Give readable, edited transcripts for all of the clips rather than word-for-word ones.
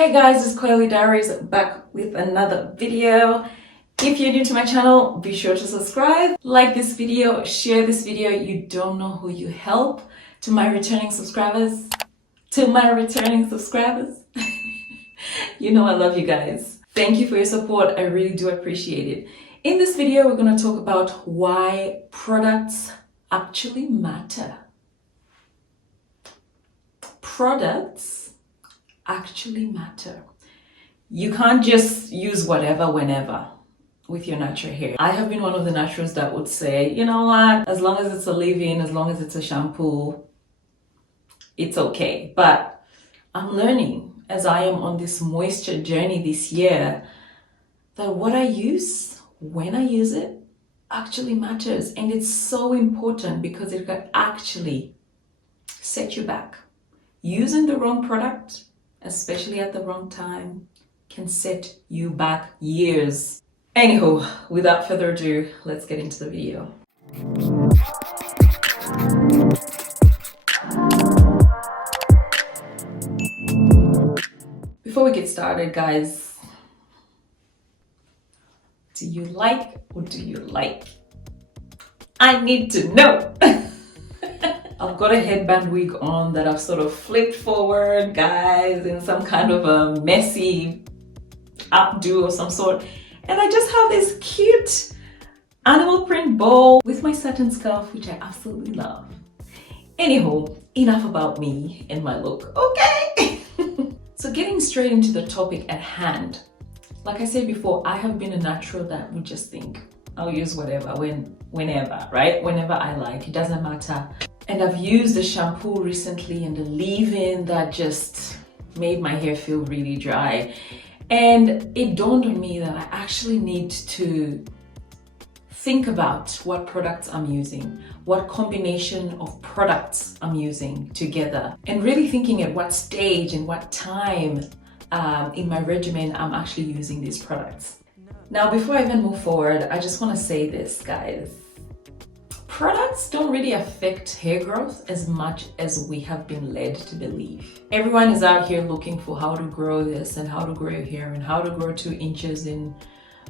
Hey guys, it's Coily Diaries back with another video. If you're new to my channel, be sure to subscribe, like this video, share this video. You don't know who you help. To my returning subscribers, you know I love you guys. Thank you for your support. I really do appreciate it. In this video, we're going to talk about why products actually matter. Products actually matter. You can't just use whatever whenever with your natural hair. I have been one of the naturals that would say, you know what, as long as it's a leave-in, as long as it's a shampoo, it's okay. But I'm learning as I am on this moisture journey this year that what I use, when I use it, actually matters. And it's so important because it can actually set you back. Using the wrong product, especially at the wrong time, can set you back years. Anywho, without further ado, let's get into the video. Before we get started, guys, do you like or do you like? I need to know. I've got a headband wig on that I've sort of flipped forward, guys, in some kind of a messy updo of some sort. And I just have this cute animal print bow with my satin scarf, which I absolutely love. Anywho, enough about me and my look, okay? So getting straight into the topic at hand. Like I said before, I have been a natural that would just think, I'll use whatever, whenever, right? Whenever I like, it doesn't matter. And I've used a shampoo recently and a leave-in that just made my hair feel really dry. And it dawned on me that I actually need to think about what products I'm using, what combination of products I'm using together, and really thinking at what stage and what time in my regimen I'm actually using these products. Now, before I even move forward, I just want to say this, guys. Products don't really affect hair growth as much as we have been led to believe. Everyone is out here looking for how to grow this and how to grow your hair and how to grow 2 inches in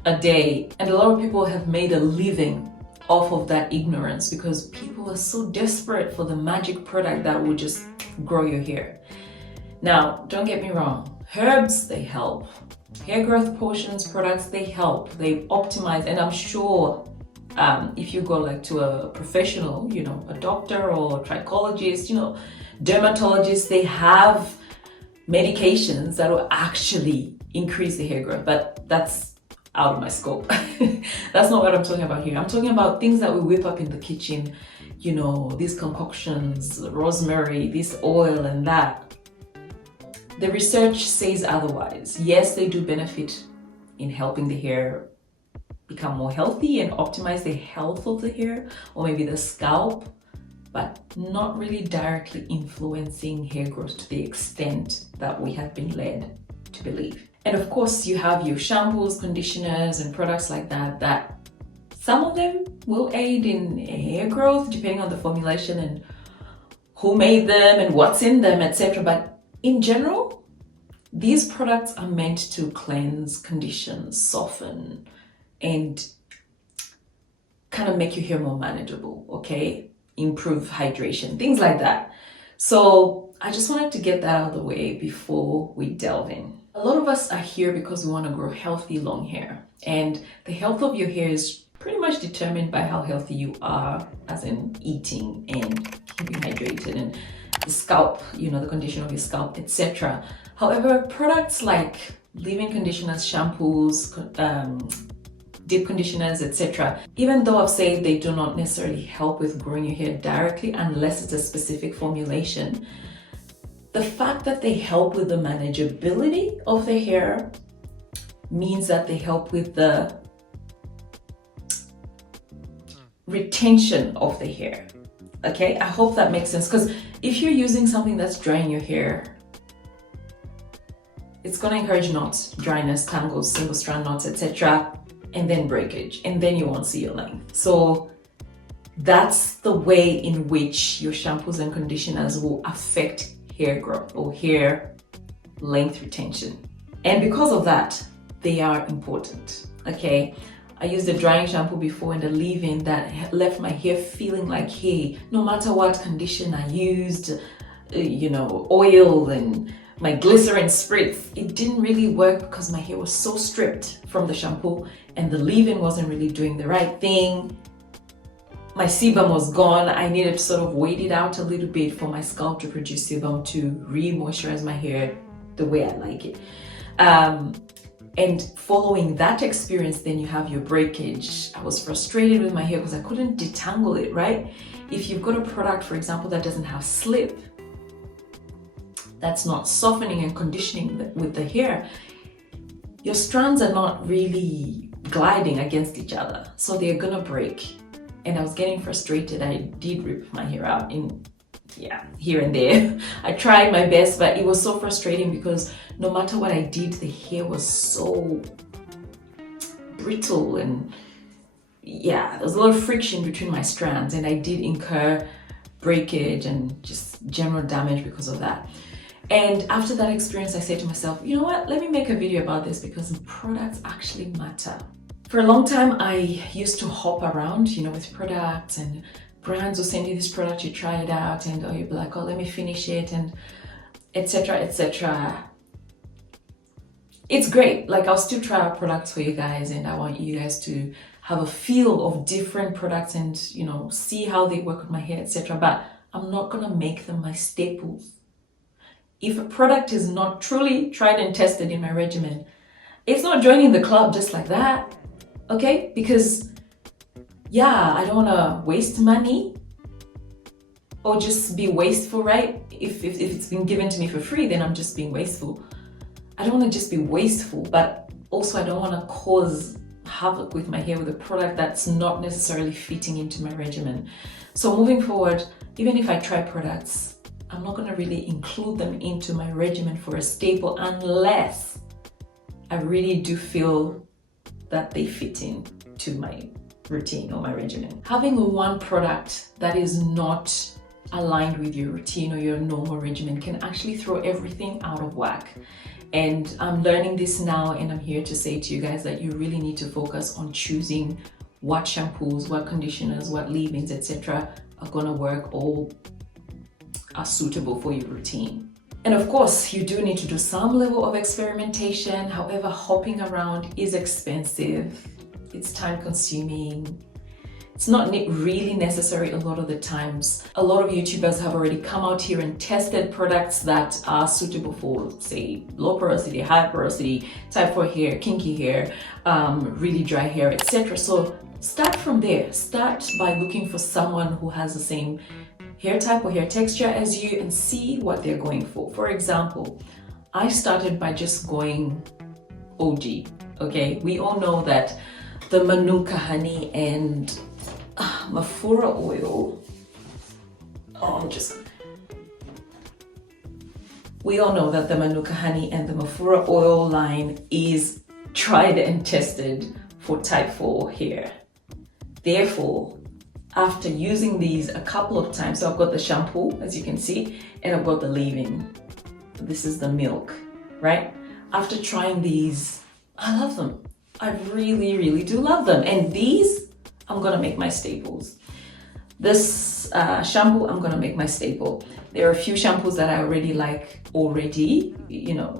a day. And a lot of people have made a living off of that ignorance because people are so desperate for the magic product that will just grow your hair. Now, don't get me wrong, herbs, they help. Hair growth potions, products, they help. They optimize, and I'm sure if you go like to a professional, you know, a doctor or a trichologist, you know, dermatologist, they have medications that will actually increase the hair growth, but that's out of my scope. That's not what I'm talking about here. I'm talking about things that we whip up in the kitchen, you know, these concoctions, rosemary, this oil and that. The research says otherwise. Yes, they do benefit in helping the hair become more healthy and optimize the health of the hair or maybe the scalp, but not really directly influencing hair growth to the extent that we have been led to believe. And of course, you have your shampoos, conditioners, and products like that, that some of them will aid in hair growth depending on the formulation and who made them and what's in them, etc. But in general, these products are meant to cleanse, condition, soften, and kind of make your hair more manageable, okay? Improve hydration, things like that. So I just wanted to get that out of the way before we delve in. A lot of us are here because we want to grow healthy long hair. And the health of your hair is pretty much determined by how healthy you are, as in eating and keeping hydrated, and the scalp, you know, the condition of your scalp, etc. However, products like leave-in conditioners, shampoos, deep conditioners, etc. Even though I've said they do not necessarily help with growing your hair directly unless it's a specific formulation, the fact that they help with the manageability of the hair means that they help with the retention of the hair. Okay, I hope that makes sense, because if you're using something that's drying your hair, it's going to encourage knots, dryness, tangles, single strand knots, etc. and then breakage, and then you won't see your length. So that's the way in which your shampoos and conditioners will affect hair growth or hair length retention. And because of that, they are important, okay? I used a drying shampoo before and a leave-in that left my hair feeling like, hey, no matter what condition I used, oil and my glycerin spritz, it didn't really work because my hair was so stripped from the shampoo and the leave-in wasn't really doing the right thing. My sebum was gone. I needed to sort of wait it out a little bit for my scalp to produce sebum to re-moisturize my hair the way I like it. And following that experience, then you have your breakage. I was frustrated with my hair because I couldn't detangle it, right? If you've got a product, for example, that doesn't have slip, that's not softening and conditioning with the hair, your strands are not really gliding against each other. So they're gonna break. And I was getting frustrated. I did rip my hair out here and there. I tried my best, but it was so frustrating because no matter what I did, the hair was so brittle and there was a lot of friction between my strands, and I did incur breakage and just general damage because of that. And after that experience, I said to myself, you know what, let me make a video about this because products actually matter. For a long time, I used to hop around, with products, and brands will send you this product, you try it out, and you'll be like, oh, let me finish it, and etc., etc. It's great. Like, I'll still try out products for you guys, and I want you guys to have a feel of different products and, see how they work with my hair, etc. But I'm not gonna make them my staples. If a product is not truly tried and tested in my regimen, it's not joining the club just like that. Okay, because I don't want to waste money or just be wasteful, right? If it's been given to me for free, then I'm just being wasteful. I don't want to just be wasteful, but also I don't want to cause havoc with my hair with a product that's not necessarily fitting into my regimen. So moving forward, even if I try products, I'm not going to really include them into my regimen for a staple unless I really do feel that they fit in to my routine or my regimen. Having one product that is not aligned with your routine or your normal regimen can actually throw everything out of whack. And I'm learning this now, and I'm here to say to you guys that you really need to focus on choosing what shampoos, what conditioners, what leave-ins, etc. are gonna work or are suitable for your routine. And of course, you do need to do some level of experimentation. However, hopping around is expensive. It's time consuming. It's not really necessary a lot of the times. A lot of YouTubers have already come out here and tested products that are suitable for, say, low porosity, high porosity, type 4 hair, kinky hair, really dry hair, etc. So start from there. Start by looking for someone who has the same hair type or hair texture as you and see what they're going for. For example, I started by just going OG, okay? We all know that the Manuka honey and Mafura oil, we all know that the Manuka honey and the Mafura oil line is tried and tested for type 4 hair. Therefore, after using these a couple of times, so I've got the shampoo, as you can see, and I've got the leave-in. This is the milk, right? After trying these, I love them. I really, really do love them. And these, I'm gonna make my staples. This shampoo, I'm gonna make my staple. There are a few shampoos that I already like already.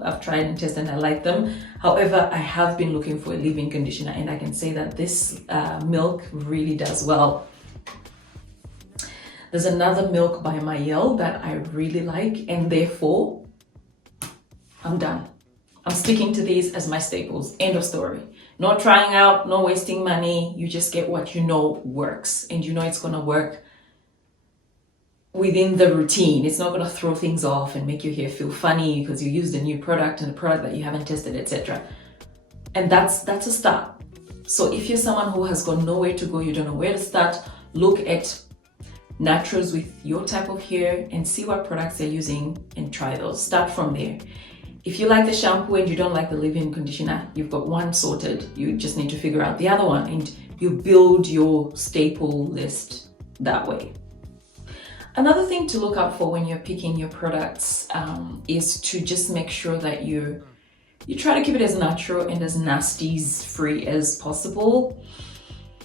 I've tried and tested and I like them. However, I have been looking for a leave-in conditioner, and I can say that this milk really does well. There's another milk by Mayel that I really like, and therefore, I'm done. I'm sticking to these as my staples. End of story. Not trying out, no wasting money. You just get what you know works, and you know it's gonna work within the routine. It's not gonna throw things off and make your hair feel funny because you used a new product and a product that you haven't tested, etc. And that's a start. So if you're someone who has got nowhere to go, you don't know where to start, look at naturals with your type of hair and see what products they're using and try those. Start from there. If you like the shampoo and you don't like the leave-in conditioner, you've got one sorted. You just need to figure out the other one, and you build your staple list that way. Another thing to look out for when you're picking your products is to just make sure that you try to keep it as natural and as nasties free as possible.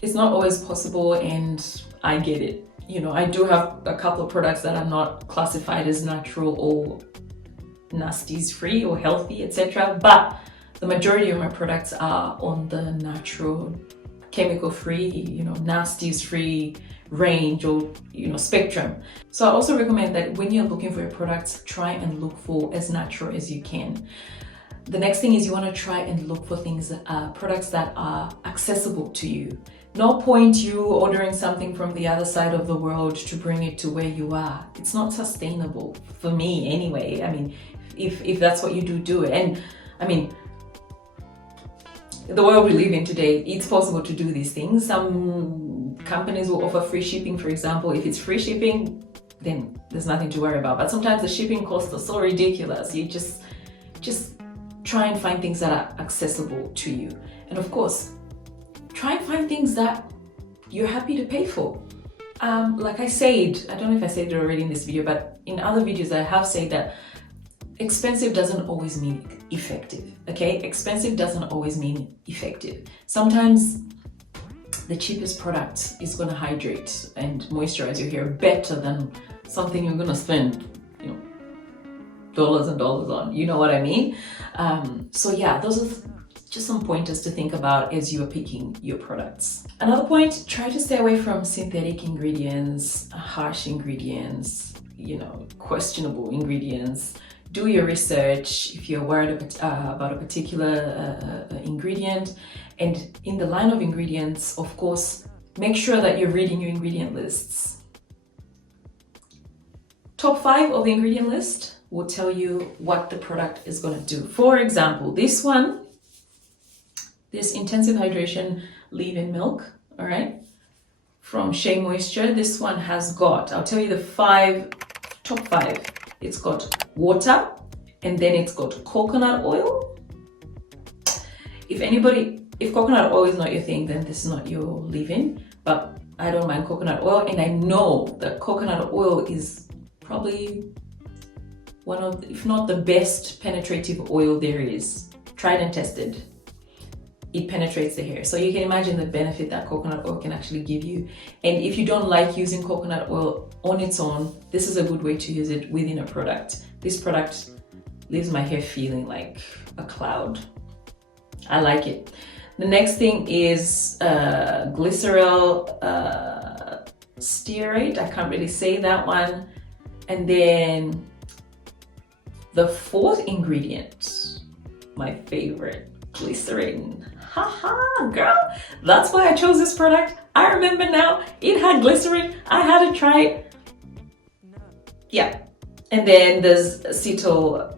It's not always possible, and I get it. You know, I do have a couple of products that are not classified as natural or nasties free or healthy, etc. But the majority of my products are on the natural, chemical free, you know, nasties free range, or you know, spectrum. So I also recommend that when you're looking for your products, try and look for as natural as you can. The next thing is you want to try and look for things, products that are accessible to you. No point you ordering something from the other side of the world to bring it to where you are. It's not sustainable for me anyway. I mean, if that's what you do it. And I mean, the world we live in today, it's possible to do these things. Some companies will offer free shipping, for example. If it's free shipping, then there's nothing to worry about. But sometimes the shipping costs are so ridiculous. You just try and find things that are accessible to you. And of course, try and find things that you're happy to pay for. Like I said, I don't know if I said it already in this video, but in other videos I have said that expensive doesn't always mean effective, okay? Expensive doesn't always mean effective. Sometimes the cheapest product is going to hydrate and moisturize your hair better than something you're going to spend, you know, dollars and dollars on. You know what I mean? So yeah, those are just some pointers to think about as you are picking your products. Another point, try to stay away from synthetic ingredients, harsh ingredients, you know, questionable ingredients. Do your research if you're worried about a particular ingredient. And in the line of ingredients, of course, make sure that you're reading your ingredient lists. Top 5 of the ingredient list will tell you what the product is going to do. For example, this intensive hydration leave-in milk, all right, from Shea Moisture. This one has got, I'll tell you the top 5. It's got water, and then it's got coconut oil. If coconut oil is not your thing, then this is not your leave-in, but I don't mind coconut oil, and I know that coconut oil is probably one of, if not the best penetrative oil there is. Tried and tested. It penetrates the hair. So you can imagine the benefit that coconut oil can actually give you. And if you don't like using coconut oil on its own, this is a good way to use it within a product. This product leaves my hair feeling like a cloud. I like it. The next thing is glycerol stearate. I can't really say that one. And then the 4th ingredient, my favorite, glycerin. Haha, girl, that's why I chose this product. I remember now, it had glycerin. I had to try it. Yeah. And then there's cetyl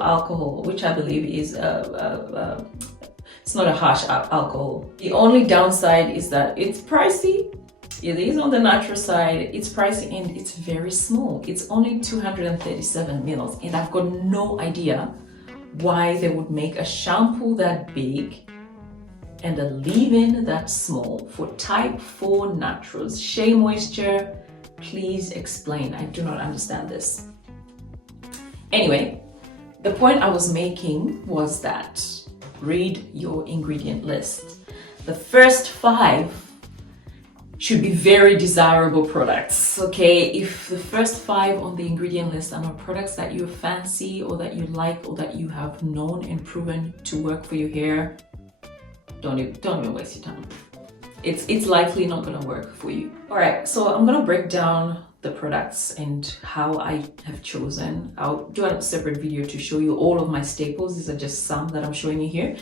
alcohol, which I believe is it's not a harsh alcohol. The only downside is that it's pricey. It is on the natural side, it's pricey, and it's very small. It's only 237 mils, and I've got no idea why they would make a shampoo that big and a leave-in that small for type 4 naturals. Shea Moisture, please explain. I do not understand this. Anyway, the point I was making was that read your ingredient list. The first 5 should be very desirable products, okay? If the first 5 on the ingredient list are not products that you fancy or that you like or that you have known and proven to work for your hair, don't even waste your time. It's likely not gonna work for you. All right, so I'm gonna break down the products and how I have chosen. I'll do a separate video to show you all of my staples. These are just some that I'm showing you here.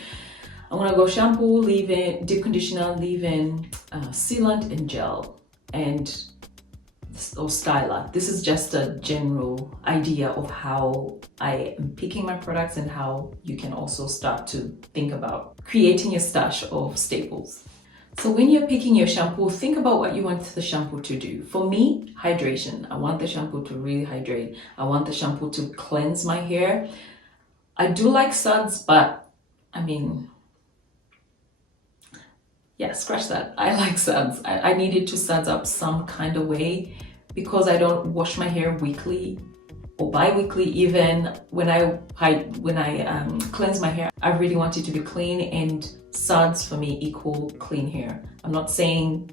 I'm gonna go shampoo, leave-in, deep conditioner, leave-in, sealant, and gel, or styler. This is just a general idea of how I am picking my products and how you can also start to think about creating your stash of staples. So when you're picking your shampoo, think about what you want the shampoo to do. For me, hydration. I want the shampoo to really hydrate. I want the shampoo to cleanse my hair. I do like suds, but I mean, yeah, scratch that. I like suds. I needed to suds up some kind of way because I don't wash my hair weekly or bi-weekly. Even when I cleanse my hair, I really want it to be clean, and suds for me equal clean hair. I'm not saying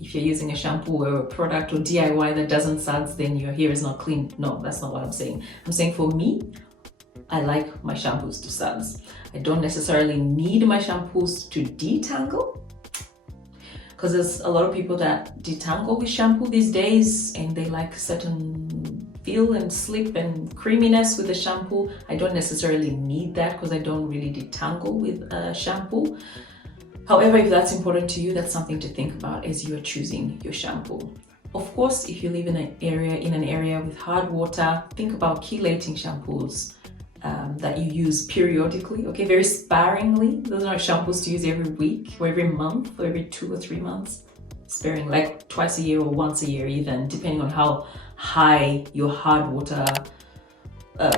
if you're using a shampoo or a product or DIY that doesn't suds, then your hair is not clean. No, that's not what I'm saying. I'm saying for me, I like my shampoos to suds. I don't necessarily need my shampoos to detangle, because there's a lot of people that detangle with shampoo these days and they like certain feel and slip and creaminess with the shampoo. I don't necessarily need that because I don't really detangle with shampoo. However, if that's important to you, that's something to think about as you are choosing your shampoo. Of course, if you live in an area with hard water, think about chelating shampoos that you use periodically, okay, very sparingly. Those are shampoos to use every week or every month or every 2 or 3 months. Sparing, like twice a year or once a year even, depending on how high your hard water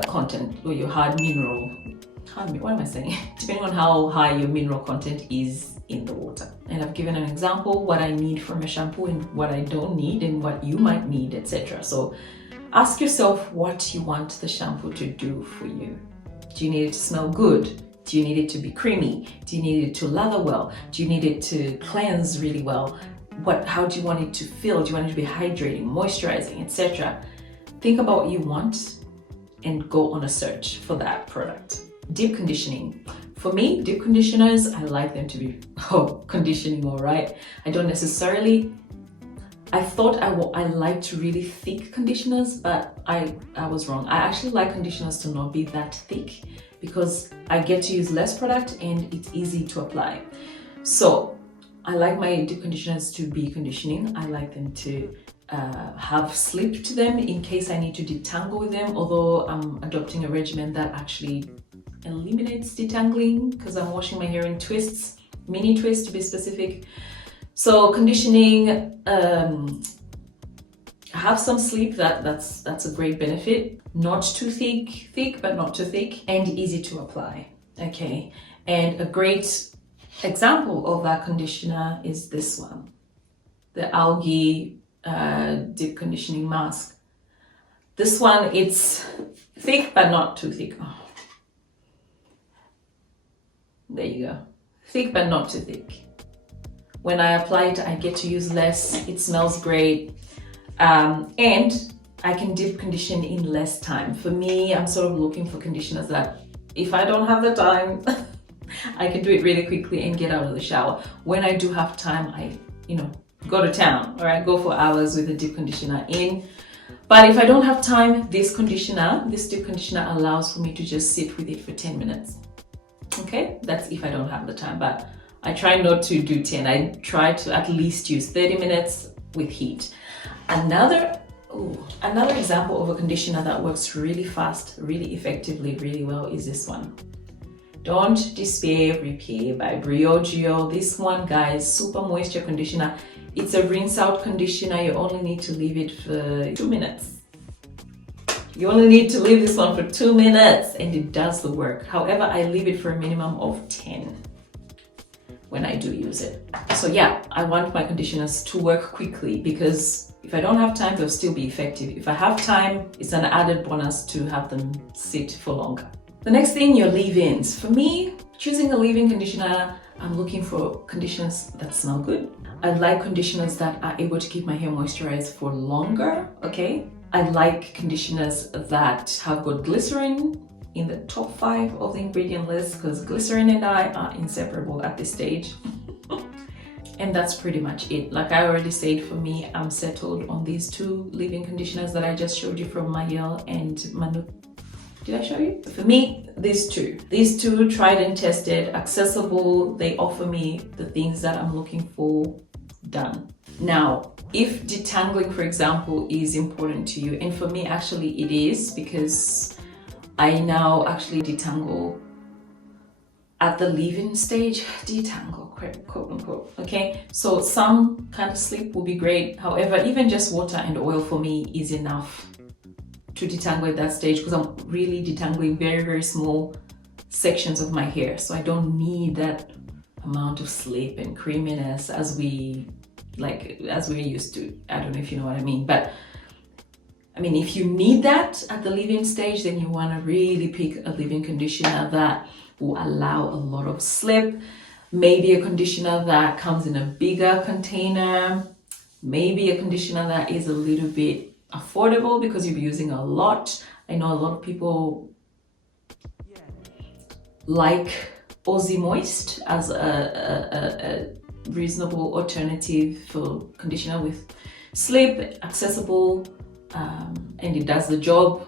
content or your hard mineral, what am I saying? Depending on how high your mineral content is in the water. And I've given an example, what I need from a shampoo and what I don't need and what you might need, etc. So ask yourself what you want the shampoo to do for you. Do you need it to smell good? Do you need it to be creamy? Do you need it to lather well? Do you need it to cleanse really well? How do you want it to feel? Do you want it to be hydrating, moisturizing, etc.? Think about what you want and go on a search for that product. Deep conditioning. For me, deep conditioners, I like them to be conditioning, all right? I don't necessarily, I thought I liked really thick conditioners, but I was wrong. I actually like conditioners to not be that thick because I get to use less product and it's easy to apply. So I like my deep conditioners to be conditioning. I like them to have slip to them in case I need to detangle with them, although I'm adopting a regimen that actually eliminates detangling because I'm washing my hair in twists, mini twists to be specific. So conditioning, have some sleep, that's a great benefit. Not too thick, but not too thick, and easy to apply, okay? And a great example of that conditioner is this one, the algae deep conditioning mask. This one, it's thick, but not too thick. Oh. There you go. Thick, but not too thick. When I apply it, I get to use less. It smells great. And I can deep condition in less time. For me, I'm sort of looking for conditioners that if I don't have the time, I can do it really quickly and get out of the shower. When I do have time, I, go to town, all right, go for hours with a deep conditioner in. But if I don't have time, this deep conditioner allows for me to just sit with it for 10 minutes. Okay, that's if I don't have the time, but I try not to do 10. I try to at least use 30 minutes with heat. Another example of a conditioner that works really fast, really effectively, really well is this one. Don't Despair Repair by Briogeo. This one, guys, super moisture conditioner. It's a rinse out conditioner. You only need to leave it for 2 minutes. You only need to leave this one for 2 minutes and it does the work. However, I leave it for a minimum of 10 when I do use it. So yeah, I want my conditioners to work quickly because if I don't have time, they'll still be effective. If I have time, it's an added bonus to have them sit for longer. The next thing, your leave-ins. For me, choosing a leave-in conditioner, I'm looking for conditioners that smell good. I like conditioners that are able to keep my hair moisturized for longer, okay? I like conditioners that have got glycerin in the top 5 of the ingredient list because glycerin and I are inseparable at this stage. And that's pretty much it. Like I already said, for me, I'm settled on these 2 leave-in conditioners that I just showed you from Mayel and Manu. Did I show you? For me, these two tried and tested, accessible. They offer me the things that I'm looking for done. Now, if detangling, for example, is important to you, and for me, actually it is because I now actually detangle at the leave-in stage, detangle, quote unquote, okay? So some kind of sleep will be great. However, even just water and oil for me is enough to detangle at that stage because I'm really detangling very, very small sections of my hair. So I don't need that amount of slip and creaminess as we like as we're used to. I don't know if you know what I mean, but I mean, if you need that at the leave-in stage, then you want to really pick a leave-in conditioner that will allow a lot of slip. Maybe a conditioner that comes in a bigger container. Maybe a conditioner that is a little bit affordable because you'll be using a lot. I know a lot of people like Aussie Moist as a reasonable alternative for conditioner with slip, accessible, and it does the job.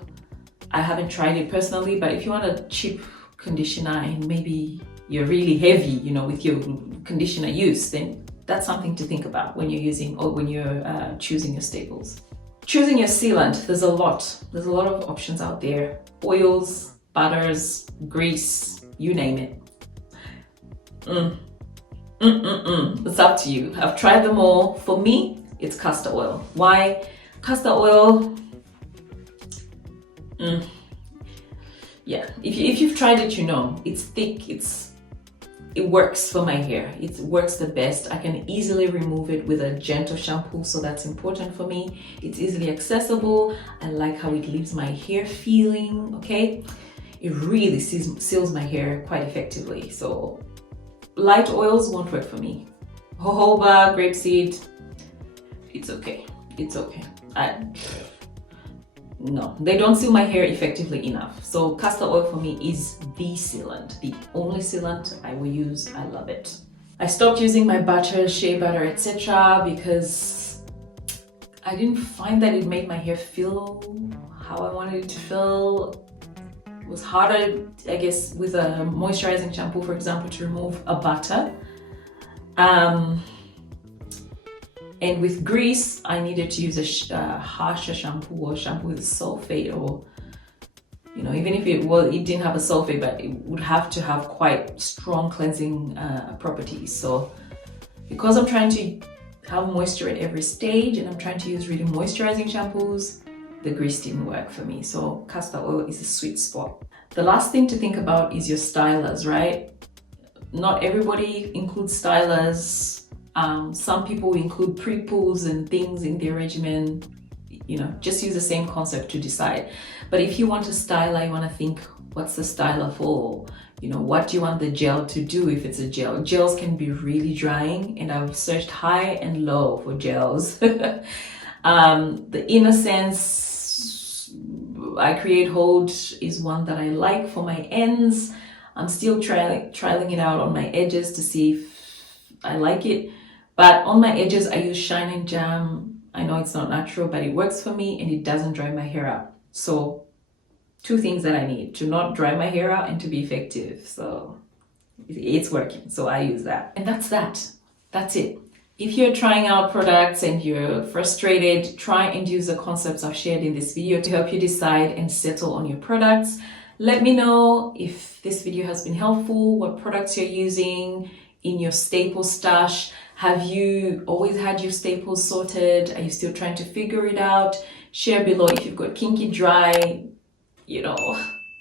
I haven't tried it personally, but if you want a cheap conditioner and maybe you're really heavy, you know, with your conditioner use, then that's something to think about when you're using or when you're choosing your staples. Choosing your sealant, there's a lot of options out there. Oils, butters, grease, you name it. It's up to you. I've tried them all. For me, it's castor oil. Why? Castor oil, yeah, if you've tried it, you know, it's thick, it works for my hair. It works the best. I can easily remove it with a gentle shampoo, so that's important for me. It's easily accessible. I like how it leaves my hair feeling, okay? It really seals my hair quite effectively. So light oils won't work for me. Jojoba, grapeseed, it's okay. It's okay. No, they don't seal my hair effectively enough. So castor oil for me is the sealant, the only sealant I will use. I love it. I stopped using my butter, shea butter, etc. because I didn't find that it made my hair feel how I wanted it to feel. It was harder, I guess, with a moisturizing shampoo, for example, to remove a butter. And with grease, I needed to use a harsher shampoo or shampoo with sulfate, or, you know, even if it didn't have a sulfate, but it would have to have quite strong cleansing properties. So because I'm trying to have moisture at every stage and I'm trying to use really moisturizing shampoos, the grease didn't work for me. So castor oil is a sweet spot. The last thing to think about is your stylers, right? Not everybody includes stylers. Some people include pre-pools and things in their regimen. You know, just use the same concept to decide. But if you want a styler, you want to think, what's the styler for? You know, what do you want the gel to do if it's a gel? Gels can be really drying, and I've searched high and low for gels. The Innocence I Create Hold is one that I like for my ends. I'm still trialing it out on my edges to see if I like it. But on my edges, I use Shine and Jam. I know it's not natural, but it works for me and it doesn't dry my hair out. So two things that I need: to not dry my hair out and to be effective. So it's working. So I use that. And that's it. If you're trying out products and you're frustrated, try and use the concepts I've shared in this video to help you decide and settle on your products. Let me know if this video has been helpful, what products you're using in your staple stash. Have you always had your staples sorted? Are you still trying to figure it out? Share below if you've got kinky, dry, you know,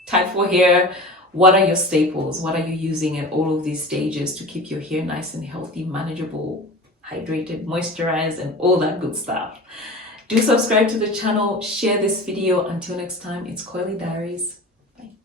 type 4 hair. What are your staples? What are you using at all of these stages to keep your hair nice and healthy, manageable, hydrated, moisturized, and all that good stuff? Do subscribe to the channel, share this video. Until next time, it's Coily Diaries. Bye.